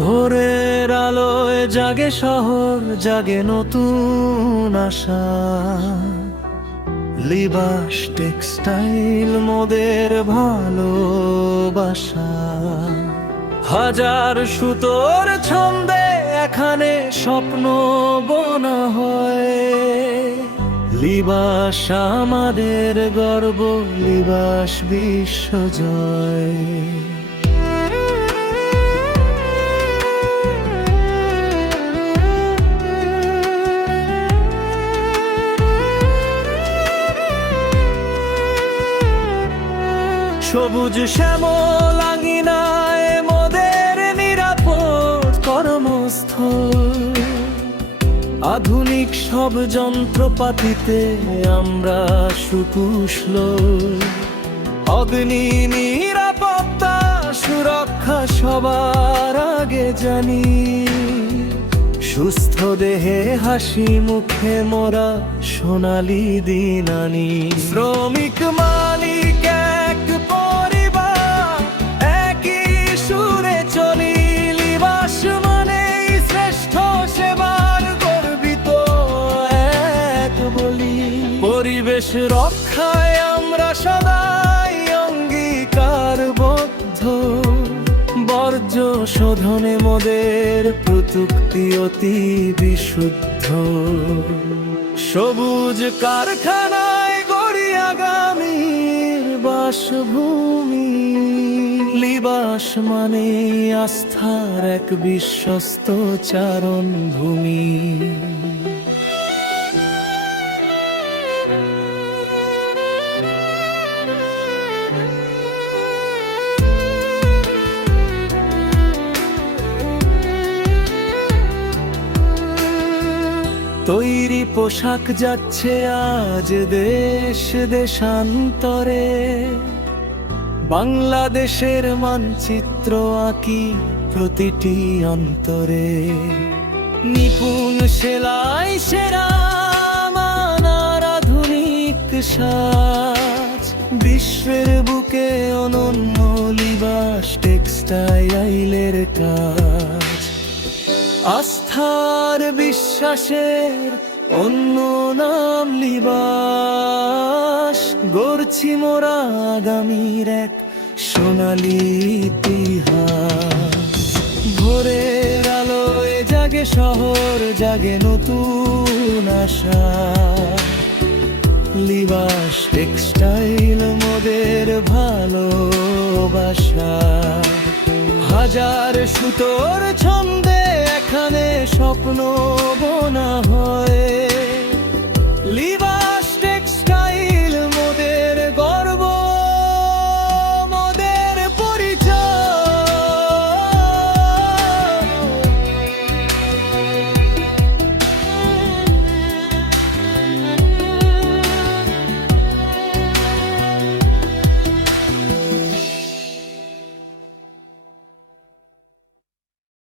ভোরের আলোয় জাগে শহর, জাগে নতুন আশা। লিবাস টেক্সটাইল মোদের ভালোবাসা। হাজার সুতোর ছন্দে এখানে স্বপ্ন বোনা হয়। লিবাস আমাদের গর্ব, লিবাস বিশ্বজয়। সবুজ শ্যামল আঙিনায় মোদের নিরাপদ কর্মস্থল। আধুনিক সব যন্ত্রপাতিতে আমরা সুকুশল। অগ্নি নিরাপত্তা সুরক্ষা সবার আগে জানি। সুস্থ দেহে হাসি মুখে মোরা সোনালি দিন আনি। শ্রমিক মালিক এক পরিবার, একই সুরে চলি। লিবাস মানেই শ্রেষ্ঠ সেবার গর্বিত এক বলি। পরিবেশ রক্ষায় আমরা সদাই অঙ্গীকারবদ্ধ। বর্জ্য শোধনে মোদের প্রযুক্তি অতি বিশুদ্ধ। সবুজ কারখানায় গড়ি আগামীর বাসভূমি। লিবাস মানে আস্থার এক বিশ্বস্ত চারণ ভূমি। তৈরি পোশাক যাচ্ছে আজ দেশ দেশান্তরে। বাংলাদেশের মানচিত্র আঁকি প্রতিটি অন্তরে। নিপুণ সেলাই সেরা মানার আধুনিক সাজ। বিশ্বের বুকে অনন্য লিবাস টেক্সটাইলের কাজ। আস্থার বিশ্বাসের অন্য নাম লিবাস। গড়ছি মোরা আগামীর এক সোনালি ইতিহাস। ভোরের আলোয় জাগে শহর, জাগে নতুন আশা। লিবাস টেক্সটাইল মোদের ভালোবাসা। হাজার সুতোর ছন্দে এখানে স্বপ্ন বোনা হয়। লিবাস